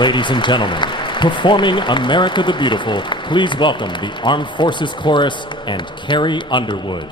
Ladies and gentlemen, performing America the Beautiful, please welcome the Armed Forces Chorus and Carrie Underwood.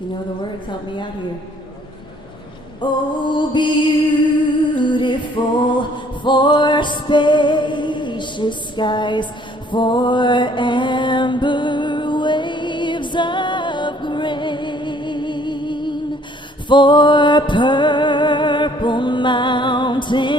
You know the words, help me out here. Oh, beautiful for spacious skies, for amber waves of grain, for purple mountains